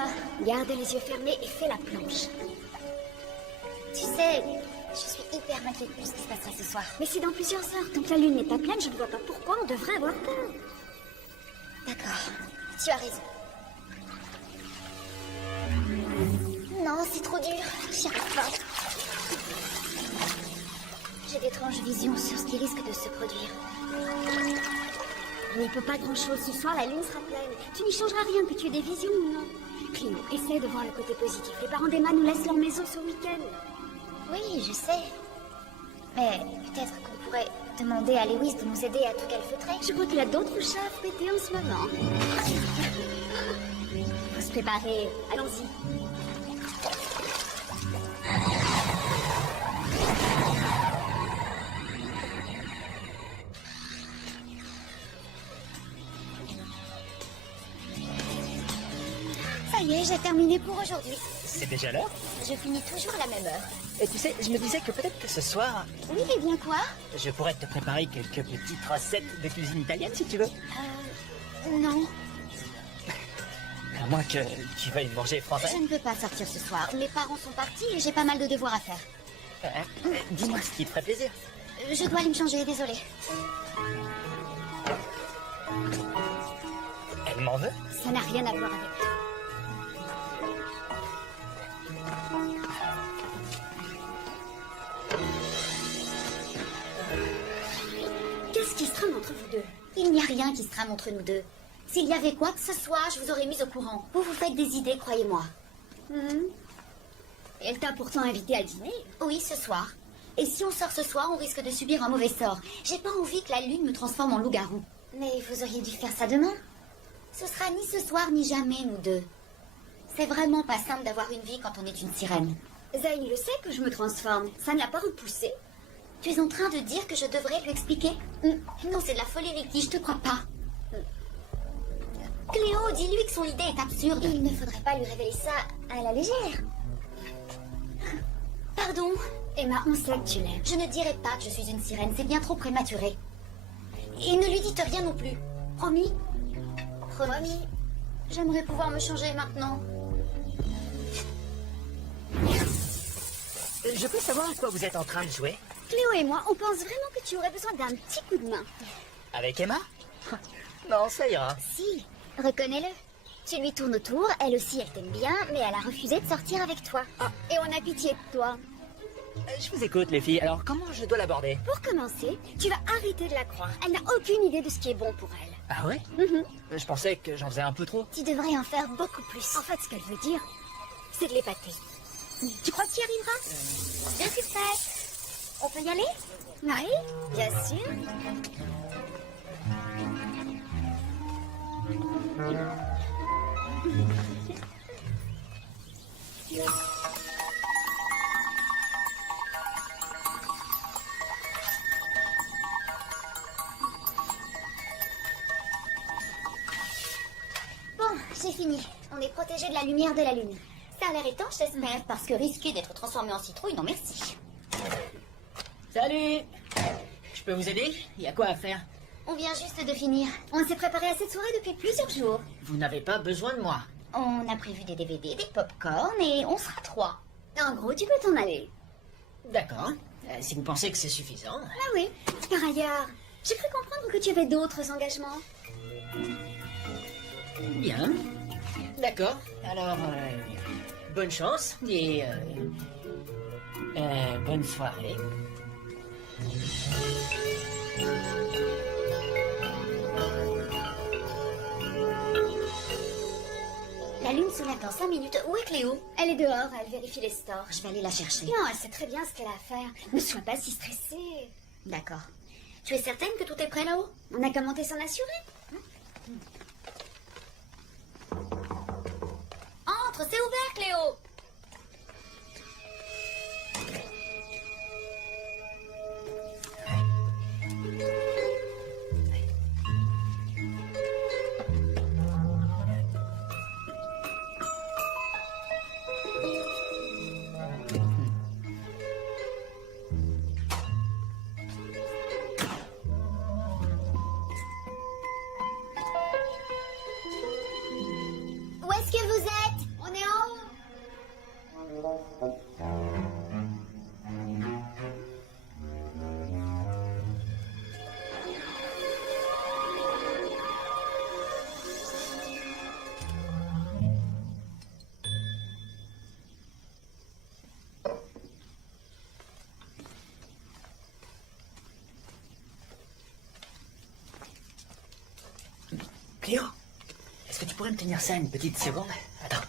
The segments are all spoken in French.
pas. Garde les yeux fermés et fais la planche. Tu sais, je suis hyper inquiète pour ce qui se passera ce soir. Mais c'est dans plusieurs heures. Tant que la lune n'est pas pleine, je ne vois pas pourquoi on devrait avoir peur. D'accord, tu as raison. Non, c'est trop dur. J'y arrive pas. J'ai d'étranges visions sur ce qui risque de se produire. Il n'y peut pas grand-chose. Ce soir, la lune sera pleine. Tu n'y changeras rien que tu aies des visions ou non. Cléo, essaie de voir le côté positif. Les parents d'Emma nous laissent leur maison ce week-end. Oui, je sais. Mais peut-être qu'on pourrait demander à Lewis de nous aider à tout calfeutrer. Je crois qu'il a d'autres chats à fouetter en ce moment. Faut se préparer. Allons-y. Ça y est, j'ai terminé pour aujourd'hui. C'est déjà l'heure? Je finis toujours à la même heure. Et tu sais, je me disais que peut-être que ce soir, Oui, et bien quoi? je pourrais te préparer quelques petites recettes de cuisine italienne si tu veux. Non, À moins que tu veuilles manger français. je ne peux pas sortir ce soir. Mes parents sont partis et j'ai pas mal de devoirs à faire. Dis-moi ce qui te ferait plaisir. Je dois aller me changer, désolée. Elle m'en veut? Ça n'a rien à voir avec toi. Qu'est-ce qui se trame entre vous deux? Il n'y a rien qui se trame entre nous deux. S'il y avait quoi que ce soit, je vous aurais mis au courant. Vous vous faites des idées, croyez-moi. Elle t'a pourtant invité à dîner. Oui, ce soir. Et si on sort ce soir, on risque de subir un mauvais sort. J'ai pas envie que la lune me transforme en loup-garou. Mais vous auriez dû faire ça demain. Ce sera ni ce soir ni jamais, nous deux. C'est vraiment pas simple d'avoir une vie quand on est une sirène. Zayn le sait que je me transforme. Ça ne l'a pas repoussé. Tu es en train de dire que je devrais lui expliquer? Non, c'est de la folie, Ricky, je te crois pas. Cléo, dis-lui que son idée est absurde. Il ne faudrait pas lui révéler ça à la légère. Pardon, Emma, on sait que tu l'aimes. je ne dirai pas que je suis une sirène, c'est bien trop prématuré. Et ne lui dites rien non plus. Promis? Promis. J'aimerais pouvoir me changer maintenant. Je peux savoir à quoi vous êtes en train de jouer? Cléo et moi, on pense vraiment que tu aurais besoin d'un petit coup de main. Avec Emma? Non, ça ira. Si, reconnais-le. Tu lui tournes autour, elle aussi elle t'aime bien, mais elle a refusé de sortir avec toi. Et on a pitié de toi. Je vous écoute, les filles. Alors, comment je dois l'aborder? Pour commencer, tu vas arrêter de la croire. Elle n'a aucune idée de ce qui est bon pour elle. Ah ouais? Je pensais que j'en faisais un peu trop. Tu devrais en faire beaucoup plus. En fait, ce qu'elle veut dire, c'est de l'épater. Tu crois que tu y arriveras? Je suis prête. On peut y aller? Oui, bien sûr. Bon, j'ai fini. On est protégé de la lumière de la lune. Ça a l'air étanche, j'espère, parce que risquer d'être transformé en citrouille, non merci. Salut! Je peux vous aider? Il y a quoi à faire? On vient juste de finir. On s'est préparé à cette soirée depuis plusieurs jours. Vous n'avez pas besoin de moi. On a prévu des DVD, des pop-corn et on sera 3. En gros, tu peux t'en aller. D'accord. Si vous pensez que c'est suffisant. Ah oui. Par ailleurs, j'ai cru comprendre que tu avais d'autres engagements. Bien. D'accord. Alors, bonne chance et bonne soirée. La lune se lève dans 5 minutes. Où est Cléo? Elle est dehors, elle vérifie les stores. Je vais aller la chercher. Non, elle sait très bien ce qu'elle a à faire. Ne sois pas si stressée. D'accord. Tu es certaine que tout est prêt là-haut? On a qu'à monter s'en assurer. Entre, c'est ouvert, Cléo! Où est-ce que vous êtes? Cléo, est-ce que tu pourrais me tenir ça une petite seconde? Attends.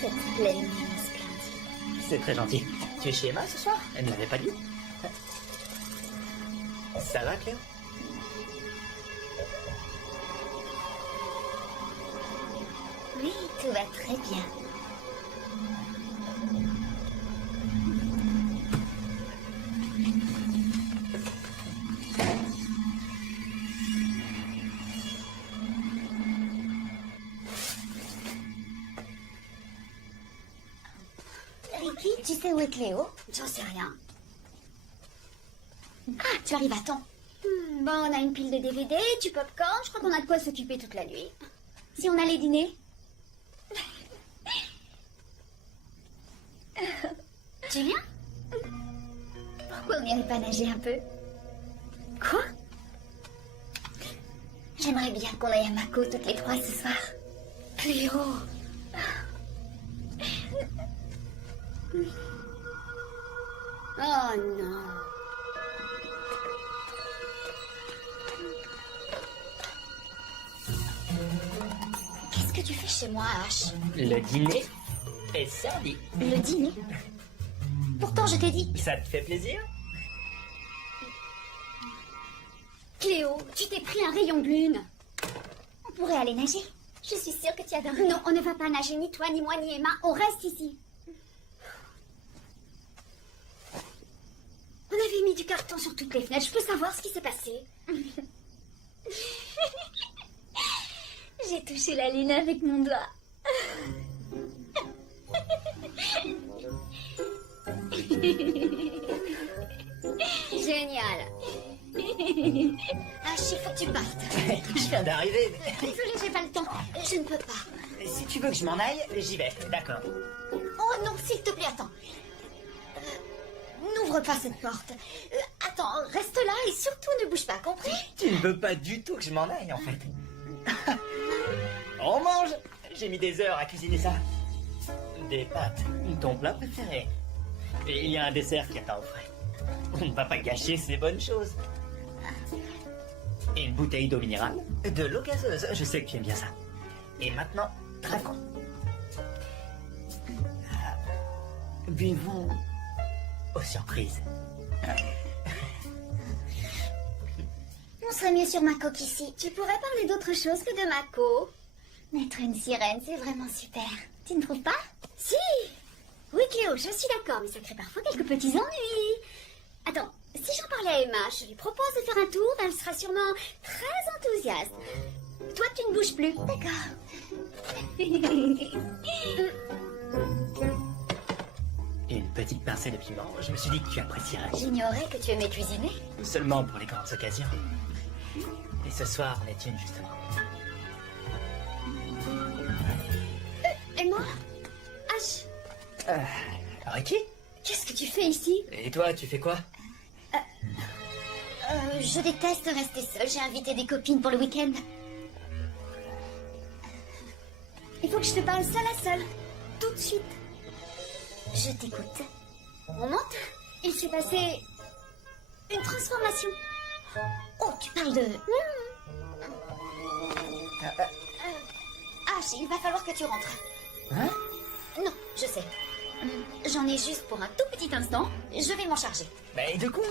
Cette pleine lune splendide. C'est très gentil. Tu es chez Emma ce soir? Elle ne l'avait pas dit. Ça va, Cléo? Oui, tout va très bien. Ricky, tu sais où est Cléo? J'en sais rien. Ah, tu arrives à temps. Bon, on a une pile de DVD, du popcorn, je crois qu'on a de quoi s'occuper toute la nuit. Si on allait dîner? Tu viens? Pourquoi on n'irait pas nager un peu? Quoi? J'aimerais bien qu'on aille à Mako toutes les trois ce soir. Cléo. Oh non. Qu'est-ce que tu fais chez moi, H? Le dîner est servi. Le dîner? Pourtant, je t'ai dit... Ça te fait plaisir? Cléo, tu t'es pris un rayon de lune. On pourrait aller nager. Je suis sûre que tu adorerais. Non, on ne va pas nager, ni toi, ni moi, ni Emma. On reste ici. On avait mis du carton sur toutes les fenêtres. Je peux savoir ce qui s'est passé. J'ai touché la lune avec mon doigt. Génial. H, il faut que tu partes. Je viens d'arriver. Désolée, j'ai pas le temps. Je ne peux pas. Si tu veux que je m'en aille, j'y vais. D'accord. Oh non, s'il te plaît, attends. N'ouvre pas cette porte. Attends, reste là et surtout ne bouge pas, compris? Tu ne veux pas du tout que je m'en aille, en fait. On mange. J'ai mis des heures à cuisiner ça. Des pâtes, ton plat préféré. Et il y a un dessert qui attend au frais. On ne va pas gâcher ces bonnes choses. Et une bouteille d'eau minérale. De l'eau gazeuse, je sais que tu aimes bien ça. Et maintenant, très con. Buvons aux surprises. On serait mieux sur Mako qu'ici. Tu pourrais parler d'autre chose que de Mako. Être une sirène, c'est vraiment super. Tu ne trouves pas? Si. Oui, Cléo, je suis d'accord, mais ça crée parfois quelques petits ennuis. Attends, si j'en parlais à Emma, je lui propose de faire un tour, elle sera sûrement très enthousiaste. Toi, tu ne bouges plus. D'accord. Une petite pincée de piment, je me suis dit que tu apprécierais. J'ignorais que tu aimais cuisiner. Seulement pour les grandes occasions. Et ce soir en est une, justement. Emma? H, Ricky? qu'est-ce que tu fais ici? Et toi, tu fais quoi? Je déteste rester seule. J'ai invité des copines pour le week-end. Il faut que je te parle seule à seule. Tout de suite. Je t'écoute. On monte? Il s'est passé une transformation. Oh, tu parles de... H, il va falloir que tu rentres. Hein? Non, je sais. J'en ai juste pour un tout petit instant. Je vais m'en charger. Mais de quoi?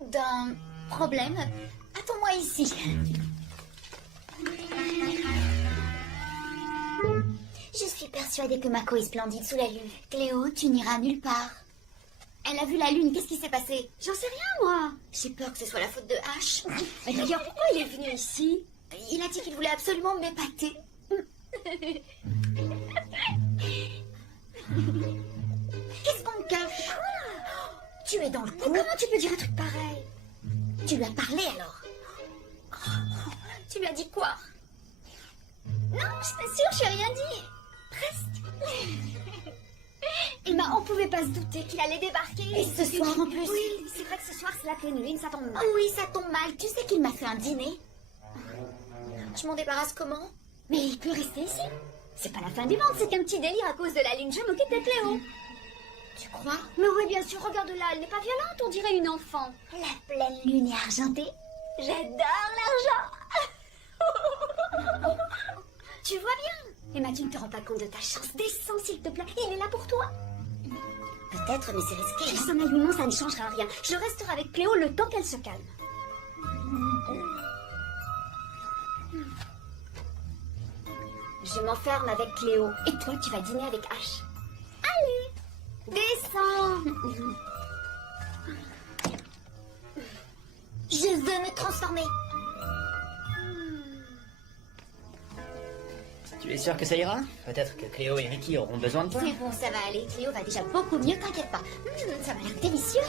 D'un problème. Attends-moi ici. Je suis persuadée que Mako est splendide sous la lune. Cléo, tu n'iras nulle part. Elle a vu la lune, qu'est-ce qui s'est passé? J'en sais rien, moi. J'ai peur que ce soit la faute de H. Mais d'ailleurs, pourquoi il est venu ici? Il a dit qu'il voulait absolument m'épater. Qu'est-ce qu'on me cache? Tu es dans le coup. Mais comment tu peux dire un truc pareil? Tu lui as parlé alors? Tu lui as dit quoi? Non, je t'assure, je n'ai rien dit. Presque. Emma, on pouvait pas se douter qu'il allait débarquer. Et ce soir en plus? Oui, c'est vrai que ce soir c'est la pleine lune, ça tombe mal. Oh oui, ça tombe mal. Tu sais qu'il m'a fait un dîner. Je m'en débarrasse comment? Mais il peut rester ici. C'est pas la fin du monde, c'est qu'un petit délire à cause de la lune. Je m'occupe de Cléo. Tu crois? Mais oui, bien sûr, regarde là, elle n'est pas violente, on dirait une enfant. La pleine lune est argentée. J'adore l'argent. Tu vois bien. Emma, tu ne te rends pas compte de ta chance. Descends, s'il te plaît. Il est là pour toi. Peut-être, mais c'est risqué. Son allument, ça ne changera rien. Je resterai avec Cléo le temps qu'elle se calme. Je m'enferme avec Cléo. Et toi, tu vas dîner avec H. Allez, descends. Je veux me transformer. Tu es sûr que ça ira? Peut-être que Cléo et Ricky auront besoin de toi. C'est bon, ça va aller. Cléo va déjà beaucoup mieux, t'inquiète pas. Ça m'a l'air délicieux.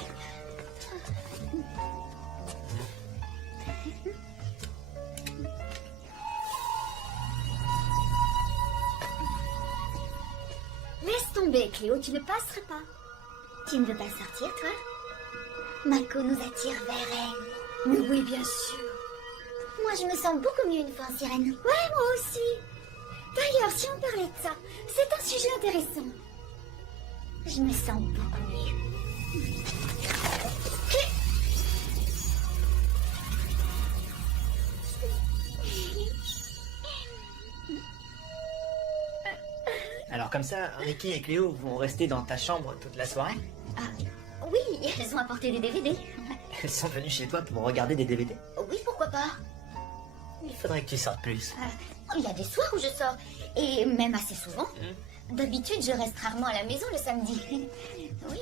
Laisse tomber, Cléo, tu ne passerais pas. Tu ne veux pas sortir, toi? Mako nous attire vers elle. Mais oui, bien sûr. Moi, je me sens beaucoup mieux une fois en sirène. Ouais, moi aussi. D'ailleurs, si on parlait de ça, c'est un sujet intéressant. Je me sens beaucoup mieux. Alors comme ça, Ricky et Cléo vont rester dans ta chambre toute la soirée? Ah, oui, elles ont apporté des DVD. Elles sont venues chez toi pour regarder des DVD? Oui, pourquoi pas? Il faudrait que tu sortes plus. Il y a des soirs où je sors, et même assez souvent. D'habitude, je reste rarement à la maison le samedi. Oui.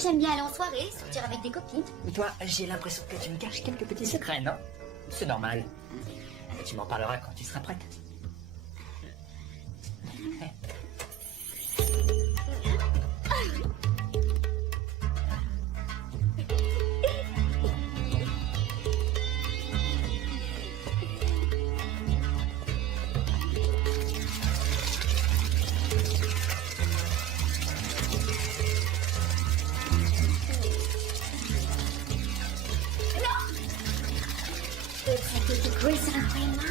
J'aime bien aller en soirée, sortir avec des copines. Mais toi, j'ai l'impression que tu me caches quelques petits secrets, non? C'est normal. Tu m'en parleras quand tu seras prête. C'était cool ça, Emma.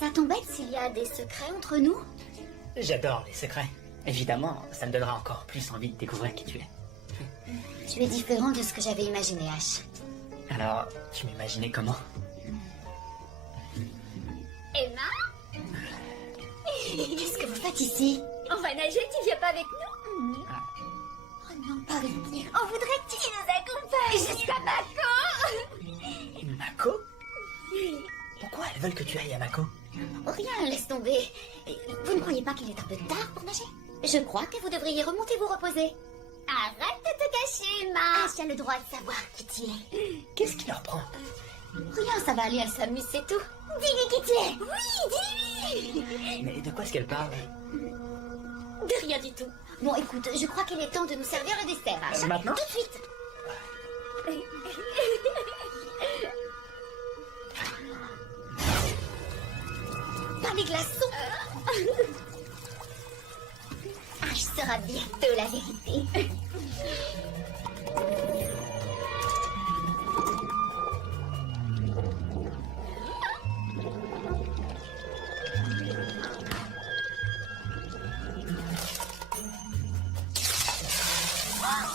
Ça t'embête s'il y a des secrets entre nous? J'adore les secrets. Évidemment, ça me donnera encore plus envie de découvrir qui tu es. Tu es différent de ce que j'avais imaginé, H. Alors, tu m'imaginais comment? Emma, Qu'est-ce que vous faites ici? on va nager, tu viens pas avec nous? Oh non, pas Ricky. On voudrait que tu nous accompagnes jusqu'à Mako. Mako? Pourquoi elles veulent que tu ailles à Mako? Rien, laisse tomber. Vous ne croyez pas qu'il est un peu tard pour nager? Je crois que vous devriez remonter vous reposer. Arrête de te cacher, Emma. H a le droit de savoir qui tu es. Qu'est-ce qui leur prend? Rien, ça va aller, elle s'amuse, c'est tout. Dis-lui qui tu es. Oui, dis-lui. Mais de quoi est-ce qu'elle parle? De rien du tout. Bon, écoute, je crois qu'il est temps de nous servir le dessert, H. Maintenant? Tout de suite. Pas les glaçons. H sera bientôt la vérité.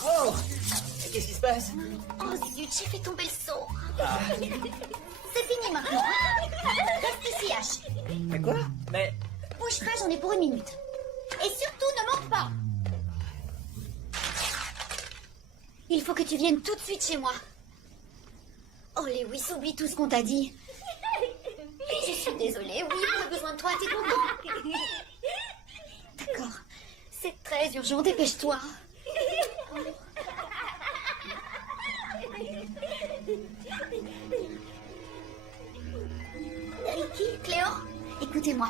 Oh! Qu'est-ce qui se passe? Oh zut, j'ai fait tomber le seau. C'est fini maintenant. Reste ici, H. Mais quoi? Mais... Bouge pas, j'en ai pour 1 minute. Et surtout, ne manque pas. Il faut que tu viennes tout de suite chez moi. Oh, Lewis, oublie tout ce qu'on t'a dit. Je suis désolée, oui, on a besoin de toi, t'es content? D'accord. C'est très urgent, dépêche-toi. Ricky, Cléo, écoutez-moi.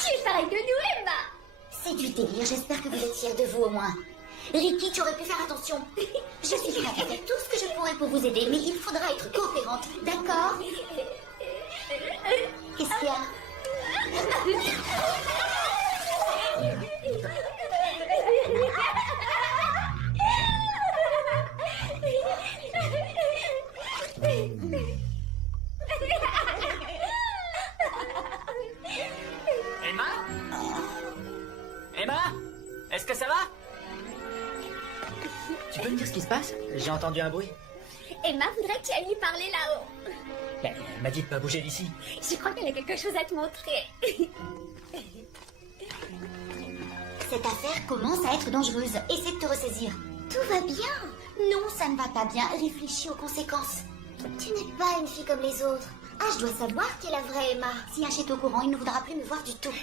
Tu es pareil que nous, Emma. C'est du délire, j'espère que vous êtes fiers de vous au moins. Ricky, tu aurais pu faire attention. Je suis prête à faire tout ce que je pourrais pour vous aider, mais il faudra être coopérante, d'accord? Qu'est-ce qu'il y a? Tu peux me dire ce qui se passe? J'ai entendu un bruit. Emma voudrait que tu ailles lui parler là-haut. Ben, elle m'a dit de pas bouger d'ici. Je crois qu'elle a quelque chose à te montrer. Cette affaire commence à être dangereuse. Essaie de te ressaisir. Tout va bien. Non, ça ne va pas bien. Réfléchis aux conséquences. Tu n'es pas une fille comme les autres. Ash doit savoir qui est la vraie Emma. Si Ash est au courant, il ne voudra plus me voir du tout.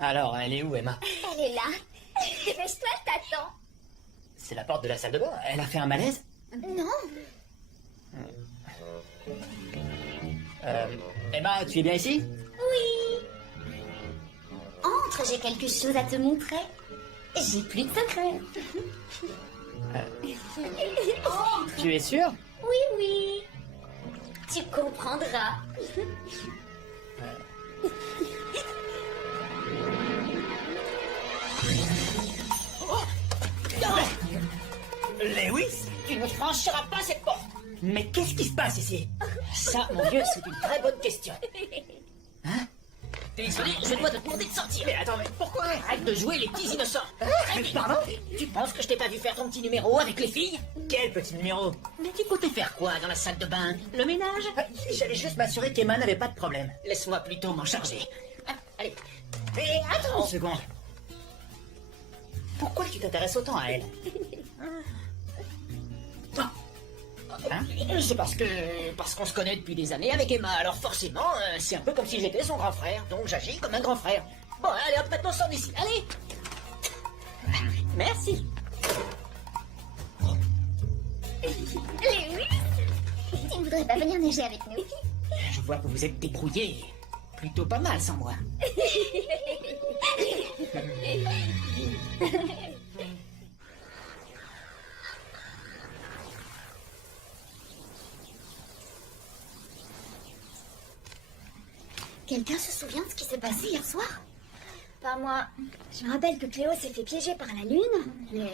Alors, elle est où, Emma? Elle est là. Dépêche-toi, elle t'attend. C'est la porte de la salle de bain. Elle a fait un malaise? Non. Emma, tu es bien ici? Oui. Entre, j'ai quelque chose à te montrer. J'ai plus de secret. Tu es sûre? Oui, oui. Tu comprendras. Lewis? Tu ne franchiras pas cette porte. Mais qu'est-ce qui se passe ici? Ça, mon vieux, c'est une très bonne question. Hein? T'es isolé, je dois te demander de sortir. Mais attends, mais pourquoi? Arrête de jouer les petits innocents. Très vite. Pardon? Tu penses que je t'ai pas vu faire ton petit numéro avec les filles? Quel petit numéro? Mais tu comptais faire quoi dans la salle de bain? Le ménage? J'allais juste m'assurer qu'Emma n'avait pas de problème. Laisse-moi plutôt m'en charger. Ah, allez. Et Une attends. seconde. Pourquoi tu t'intéresses autant à elle? Hein? C'est parce qu'on se connaît depuis des années avec Emma. Alors forcément, c'est un peu comme si j'étais son grand frère. Donc j'agis comme un grand frère. Bon, allez hop, maintenant sors d'ici. Allez. Merci. Lewis, tu ne voudrais pas venir neiger avec nous? Je vois que vous êtes débrouillés. Plutôt pas mal sans moi. Quelqu'un se souvient de ce qui s'est passé hier soir? Pas moi. Je me rappelle que Cléo s'est fait piéger par la lune, mais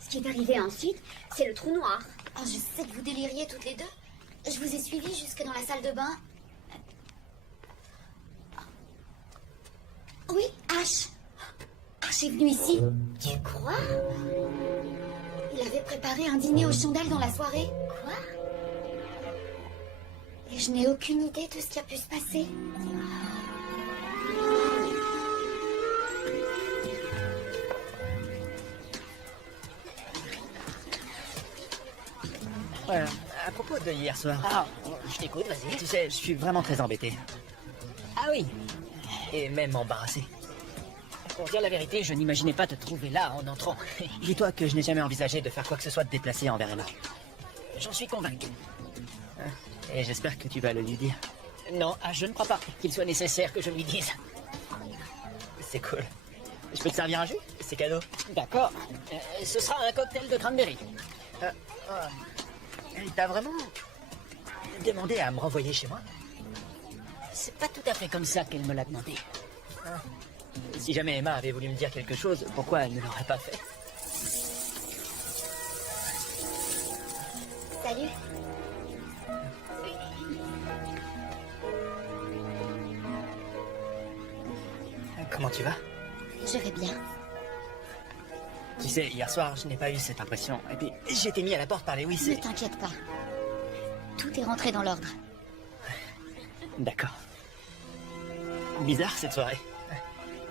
ce qui est arrivé ensuite, c'est le trou noir. Oh, je sais que vous déliriez toutes les deux. Je vous ai suivi jusque dans la salle de bain. Oui, Ash. Ash est venu ici. Tu crois? Il avait préparé un dîner aux chandelles dans la soirée. Quoi? Et je n'ai aucune idée de ce qui a pu se passer. À propos de hier soir. Ah, je t'écoute, vas-y. Tu sais, je suis vraiment très embêté. Ah oui. Et même embarrassé. Pour dire la vérité, je n'imaginais pas te trouver là en entrant. Dis-toi que je n'ai jamais envisagé de faire quoi que ce soit de déplacé envers Emma. J'en suis convaincu. Et j'espère que tu vas le lui dire. Non, je ne crois pas qu'il soit nécessaire que je lui dise. C'est cool. Je peux te servir un jus? C'est cadeau. D'accord. Ce sera un cocktail de cranberry. Il t'a vraiment demandé à me renvoyer chez moi? C'est pas tout à fait comme ça qu'elle me l'a demandé. Si jamais Emma avait voulu me dire quelque chose, pourquoi elle ne l'aurait pas fait? Salut. Comment tu vas? Je vais bien. Tu sais, hier soir, je n'ai pas eu cette impression. Et puis, j'ai été mis à la porte par Lewis. Ne t'inquiète pas. Tout est rentré dans l'ordre. D'accord. Bizarre cette soirée.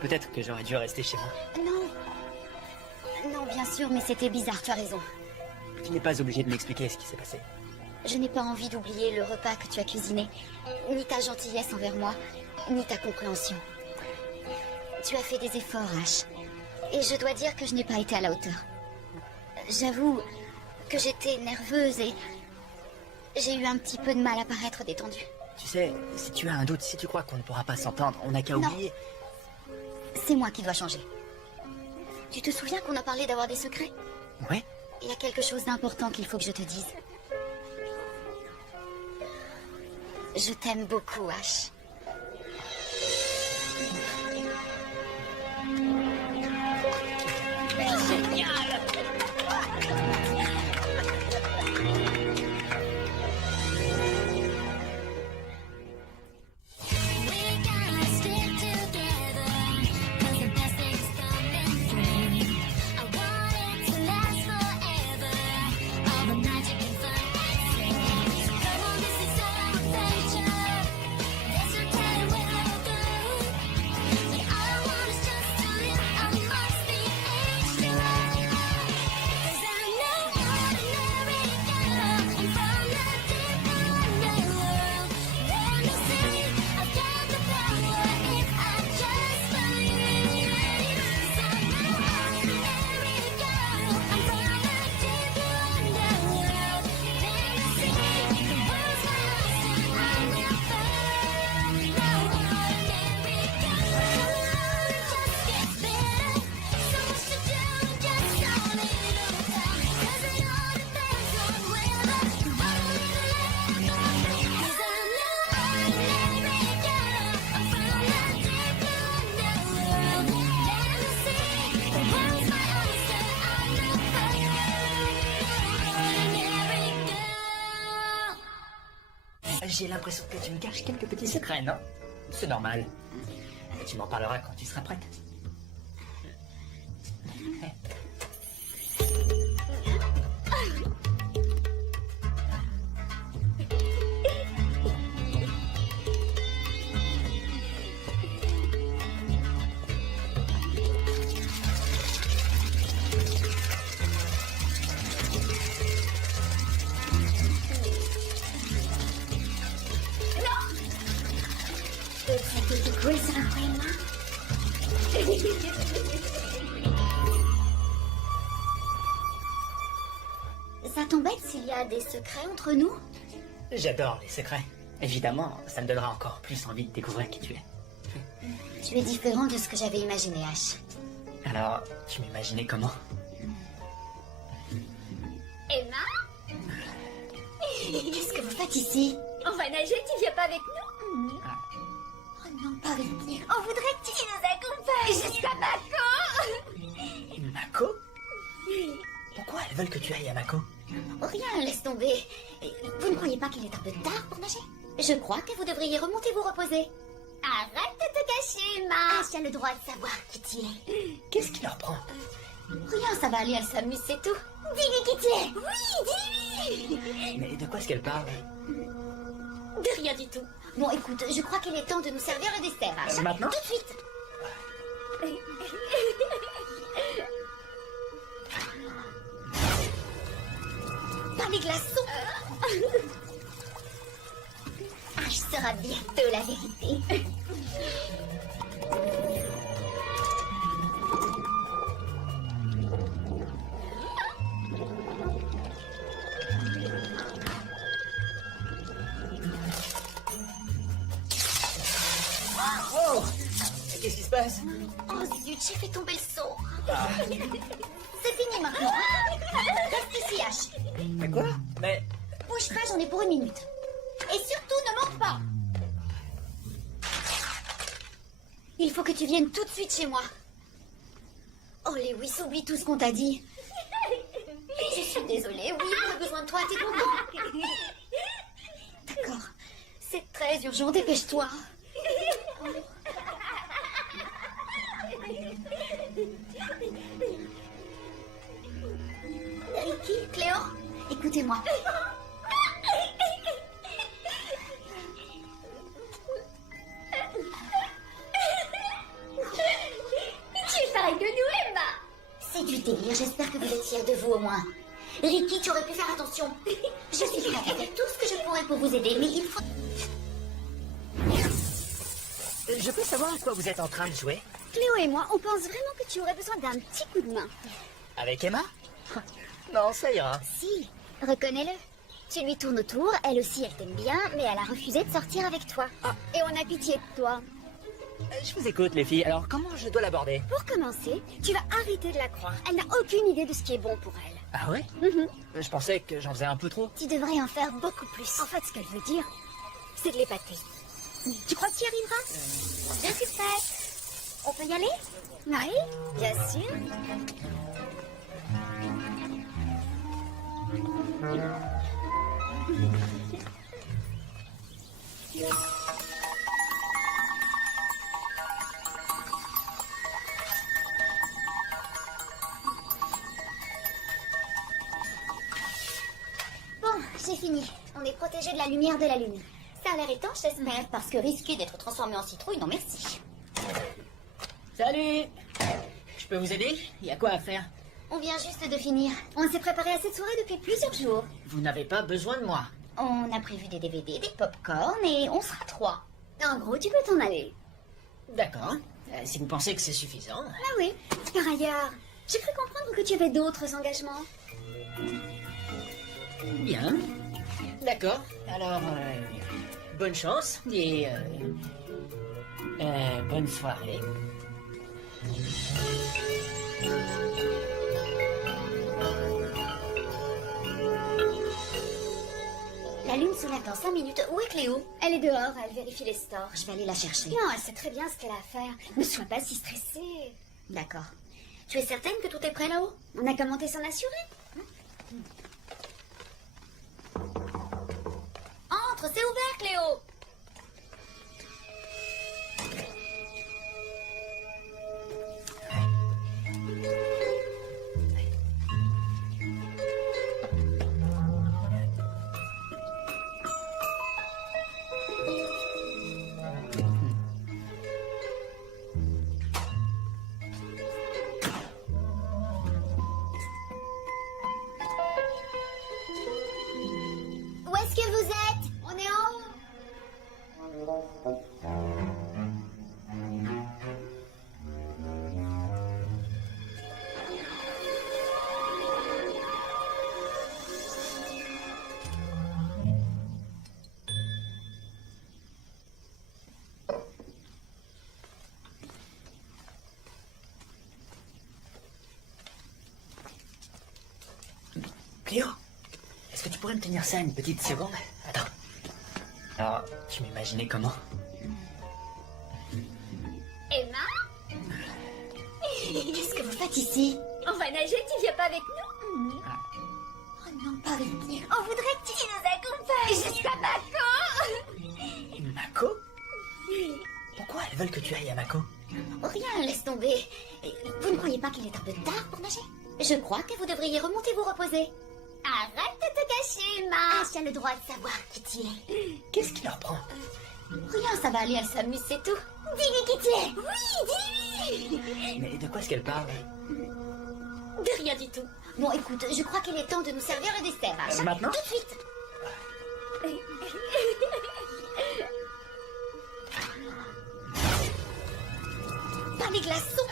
Peut-être que j'aurais dû rester chez moi. Non. Non, bien sûr, mais c'était bizarre, tu as raison. Tu n'es pas obligé de m'expliquer ce qui s'est passé. Je n'ai pas envie d'oublier le repas que tu as cuisiné, ni ta gentillesse envers moi, ni ta compréhension. Tu as fait des efforts, Ash. Et je dois dire que je n'ai pas été à la hauteur. J'avoue que j'étais nerveuse et j'ai eu un petit peu de mal à paraître détendue. Tu sais, si tu as un doute, si tu crois qu'on ne pourra pas s'entendre, on n'a qu'à Non. oublier. C'est moi qui dois changer. Tu te souviens qu'on a parlé d'avoir des secrets? Ouais? Il y a quelque chose d'important qu'il faut que je te dise. Je t'aime beaucoup, Ash. Génial! J'ai l'impression que tu me caches quelques petits secrets, non? C'est normal. Tu m'en parleras quand tu seras prête. C'était cool, ça, vraiment. Ça t'embête s'il y a des secrets entre nous? J'adore les secrets. Évidemment, ça me donnera encore plus envie de découvrir qui tu es. Tu es différent de ce que j'avais imaginé, Ash. Alors, tu m'imaginais comment? Emma, Qu'est-ce que vous faites ici? on va nager, tu viens pas avec nous? Oh non, pas Ricky. On voudrait que tu nous accompagnes jusqu'à Mako. Mako? Pourquoi elles veulent que tu ailles à Mako? Rien, laisse tomber. Vous ne croyez pas qu'il est un peu tard pour nager? Je crois que vous devriez remonter vous reposer. Arrête de te cacher, Emma. Ash a le droit de savoir qui tu es. Qu'est-ce qui leur prend? Rien, ça va aller, elle s'amuse, c'est tout. Dis-lui qui tu es. Oui, dis-lui. Mais de quoi est-ce qu'elle parle? De rien du tout. Bon, écoute, je crois qu'il est temps de nous servir le dessert, Ash. Maintenant? Tout de suite. Pas les glaçons. Ash saura bientôt la vérité. Oh! Qu'est-ce qui se passe? Oh zut, j'ai fait tomber le seau. C'est fini maintenant. Reste ici, Ash. Mais quoi? Mais... Bouge pas, j'en ai pour 1 minute. Et surtout, ne monte pas. Il faut que tu viennes tout de suite chez moi. Oh, Lewis, oublie tout ce qu'on t'a dit. Je suis désolée, oui, on a besoin de toi, t'es content? D'accord. C'est très urgent, dépêche-toi. Ricky, Cléo, écoutez-moi. Tu es pareil que nous, Emma. C'est du délire, j'espère que vous êtes fiers de vous au moins. Ricky, tu aurais pu faire attention. Je suis prête à faire tout ce que je pourrais pour vous aider, mais il faut... Je peux savoir à quoi vous êtes en train de jouer? Cléo et moi, on pense vraiment que tu aurais besoin d'un petit coup de main. Avec Emma? Non, ça ira. Si, reconnais-le. Tu lui tournes autour, elle aussi elle t'aime bien, mais elle a refusé de sortir avec toi. Et on a pitié de toi. Je vous écoute, les filles. Alors, comment je dois l'aborder? Pour commencer, tu vas arrêter de la croire. Elle n'a aucune idée de ce qui est bon pour elle. Ah ouais? Je pensais que j'en faisais un peu trop. Tu devrais en faire beaucoup plus. En fait, ce qu'elle veut dire, c'est de l'épater. Tu crois que tu y arriveras? Je suis prête. On peut y aller? Oui, bien sûr. Bon, j'ai fini. On est protégé de la lumière de la lune. Ça a l'air étanche, j'espère, parce que risquer d'être transformé en citrouille, non merci. Salut. Je peux vous aider? Il y a quoi à faire? On vient juste de finir. On s'est préparé à cette soirée depuis plusieurs jours. Vous n'avez pas besoin de moi. On a prévu des DVD, des pop-corn et on sera 3. En gros, tu peux t'en aller. D'accord. Si vous pensez que c'est suffisant. Ah oui. Par ailleurs, j'ai cru comprendre que tu avais d'autres engagements. Bien. D'accord. Alors, bonne chance et bonne soirée. La lune se lève dans 5 minutes. Où est Cléo? Elle est dehors, elle vérifie les stores. Je vais aller la chercher. Non, elle sait très bien ce qu'elle a à faire. Ne sois pas si stressée. D'accord. Tu es certaine que tout est prêt là-haut? On a qu'à monter s'en assurer. Entre, c'est ouvert, Cléo. Où est-ce que vous êtes? On est en haut. Cléo, est-ce que tu pourrais me tenir ça une petite seconde? Attends. Alors, tu m'imaginais comment? Emma, Qu'est-ce que vous faites ici? on va nager, tu viens pas avec nous? Oh non, pas Ricky. On voudrait que tu nous accompagnes jusqu'à Mako. Mako? Pourquoi elles veulent que tu ailles à Mako? Rien, laisse tomber. Vous ne croyez pas qu'il est un peu tard pour nager? Je crois que vous devriez remonter vous reposer. Arrête de te cacher, Emma. Ah, tu as le droit de savoir qui tu es. Qu'est-ce qui leur prend? Rien, ça va aller, elle s'amuse, c'est tout. Dis-lui qui tu es. Oui, dis-lui. Mais de quoi est-ce qu'elle parle? De rien du tout. Bon, écoute, je crois qu'il est temps de nous servir le dessert. Hein. Maintenant? Tout de suite. Pas les glaçons.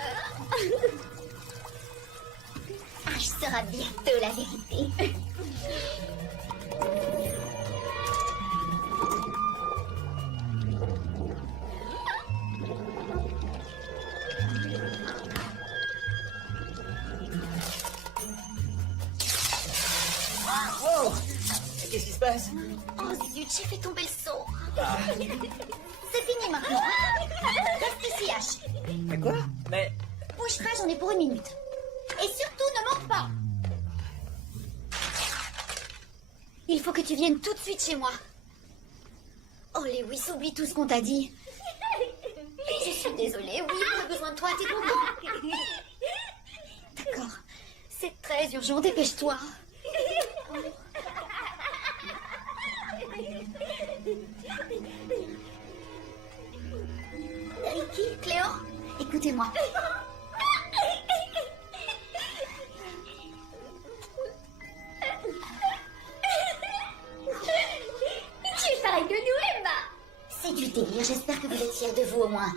H sera bientôt la vérité. Oh! Qu'est-ce qui se passe? Oh zut, j'ai fait tomber le seau. C'est fini maintenant. Reste ici, H. Mais quoi? Mais... Bouge pas, j'en ai pour 1 minute. Et surtout, ne monte pas. Il faut que tu viennes tout de suite chez moi. Oh, Lewis, oublie tout ce qu'on t'a dit. Je suis désolée, oui, on a besoin de toi, t'es content? D'accord. C'est très urgent, dépêche-toi. Ricky, Cléo, écoutez-moi. Tu es pareil que nous, Emma. C'est du délire, j'espère que vous êtes fiers de vous au moins.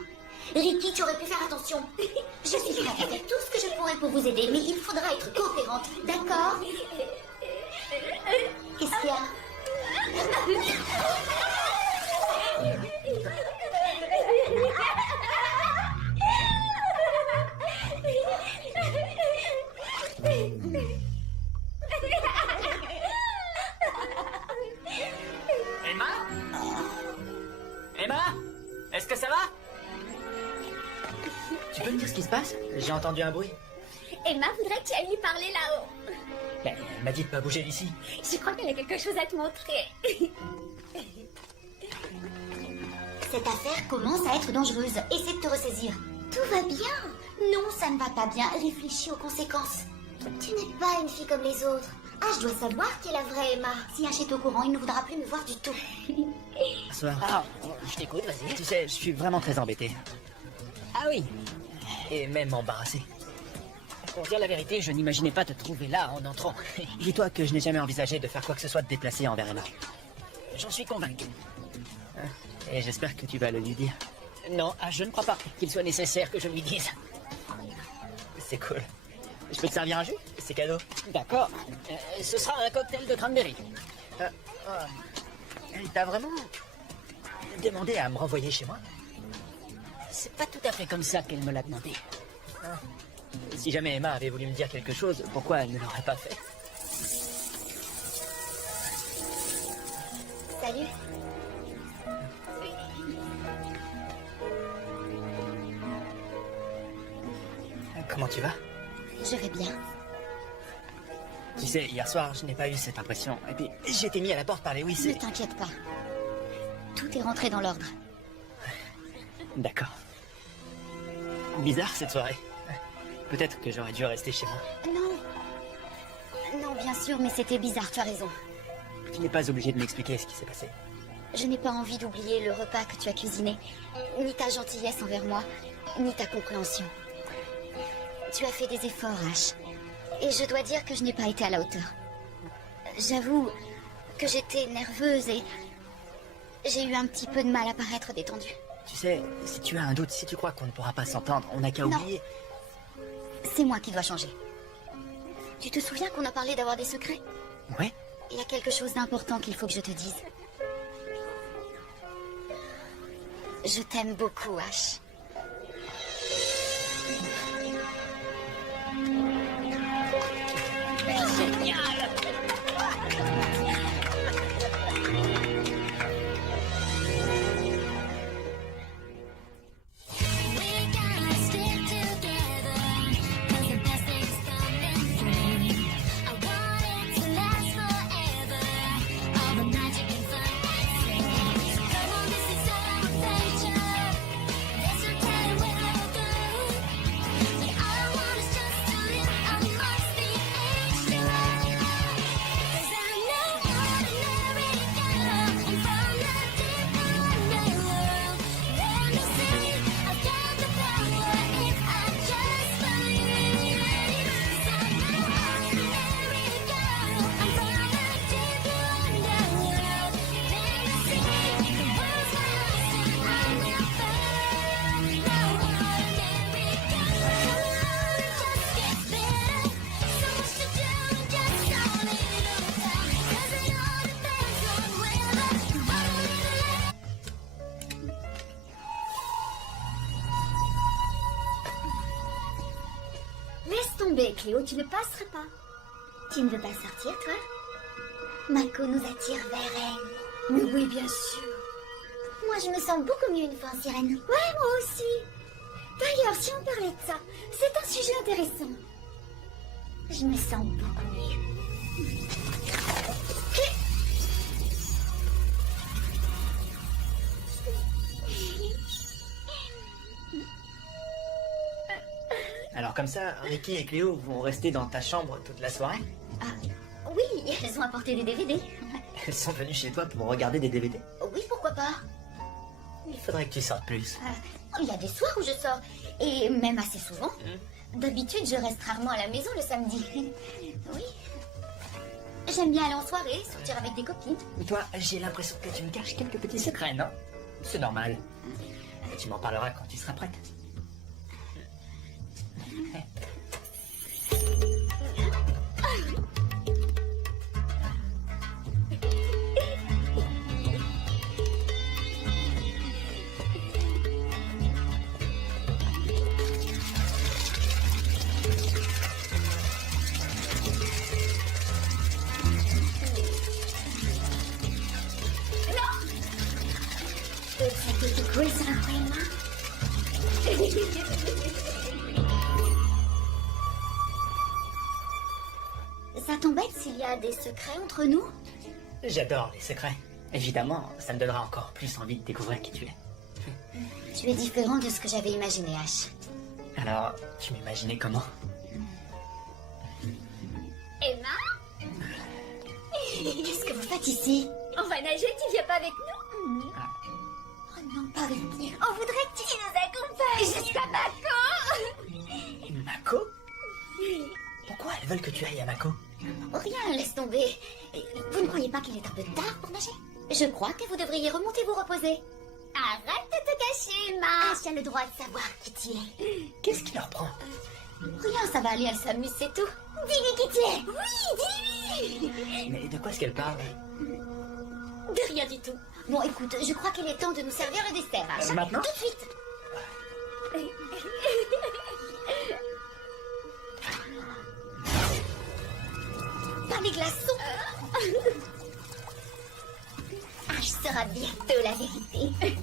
Ricky, tu aurais pu faire attention. Je suis prête à faire tout ce que je pourrais pour vous aider, mais il faudra être coopérante, d'accord? Qu'est-ce qu'il y a? Emma? que ça va? Tu peux me dire ce qui se passe? J'ai entendu un bruit. Emma voudrait que tu ailles lui parler là-haut. Ben, elle m'a dit de pas bouger d'ici. Je crois qu'elle a quelque chose à te montrer. Cette affaire commence à être dangereuse. Essaie de te ressaisir. Tout va bien. Non, ça ne va pas bien. Réfléchis aux conséquences. Tu n'es pas une fille comme les autres. Ash doit savoir qui est la vraie Emma. Si Ash est au courant, il ne voudra plus me voir du tout. Bonsoir. Ah, je t'écoute, vas-y. Tu sais, je suis vraiment très embêté. Ah oui. Et même embarrassé. Pour dire la vérité, je n'imaginais pas te trouver là en entrant. Dis-toi que je n'ai jamais envisagé de faire quoi que ce soit de déplacé envers Emma. J'en suis convaincu. Et j'espère que tu vas le lui dire. Non, je ne crois pas qu'il soit nécessaire que je lui dise. C'est cool. Je peux te servir un jus? C'est cadeau. D'accord. Ce sera un cocktail de cranberry. Elle t'a vraiment demandé à me renvoyer chez moi? C'est pas tout à fait comme ça qu'elle me l'a demandé. Si jamais Emma avait voulu me dire quelque chose, pourquoi elle ne l'aurait pas fait? Salut. Comment tu vas? Je vais bien. Tu sais, hier soir, je n'ai pas eu cette impression. Et puis, j'ai été mis à la porte par Lewis Ne et... t'inquiète pas. Tout est rentré dans l'ordre. D'accord. Bizarre, cette soirée. Peut-être que j'aurais dû rester chez moi. Non. Non, bien sûr, mais c'était bizarre, tu as raison. Tu n'es pas obligé de m'expliquer ce qui s'est passé. Je n'ai pas envie d'oublier le repas que tu as cuisiné, ni ta gentillesse envers moi, ni ta compréhension. Tu as fait des efforts, Ash. Et je dois dire que je n'ai pas été à la hauteur. J'avoue que j'étais nerveuse et j'ai eu un petit peu de mal à paraître détendue. Tu sais, si tu as un doute, si tu crois qu'on ne pourra pas s'entendre, on n'a qu'à Non. oublier. C'est moi qui dois changer. Tu te souviens qu'on a parlé d'avoir des secrets? Ouais? Il y a quelque chose d'important qu'il faut que je te dise. Je t'aime beaucoup, Ash. Laisse tomber, Cléo, tu ne passeras pas. Tu ne veux pas sortir, toi? Mako nous attire vers elle. Mais oui, bien sûr. Moi, je me sens beaucoup mieux une fois en sirène. Ouais, moi aussi. D'ailleurs, si on parlait de ça, c'est un sujet intéressant. Je me sens beaucoup mieux. Alors comme ça, Ricky et Cléo vont rester dans ta chambre toute la soirée? Ah, oui, elles ont apporté des DVD. Elles sont venues chez toi pour regarder des DVD? Oui, pourquoi pas? Il faudrait que tu sortes plus. Il y a des soirs où je sors, et même assez souvent. D'habitude, je reste rarement à la maison le samedi. Oui. J'aime bien aller en soirée, sortir avec des copines. Mais toi, j'ai l'impression que tu me caches quelques petits secrets, non? C'est normal. Tu m'en parleras quand tu seras prête. It's like the quiz and Ça t'embête s'il y a des secrets entre nous? J'adore les secrets. Évidemment, ça me donnera encore plus envie de découvrir qui tu es. Tu es différent de ce que j'avais imaginé, Ash. Alors, tu m'imaginais comment? Emma, Qu'est-ce que vous faites ici? on va nager, tu viens pas avec nous? Oh non, pas avec moi. On voudrait que tu nous accompagnes jusqu'à Mako. Mako? Pourquoi elles veulent que tu ailles à Mako? Rien, laisse tomber. Vous ne croyez pas qu'il est un peu tard pour nager? Je crois que vous devriez remonter vous reposer. Arrête de te cacher, Emma. Ash a le droit de savoir qui tu es. Qu'est-ce qui leur prend? Rien, ça va aller, elle s'amuse, c'est tout. Dis-lui qui tu es. Oui, dis-lui. Mais de quoi est-ce qu'elle parle? De rien du tout. Bon, écoute, je crois qu'il est temps de nous servir le dessert, Ash. Maintenant? Tout de suite. Pas les glaçons. Ash saura bientôt la vérité.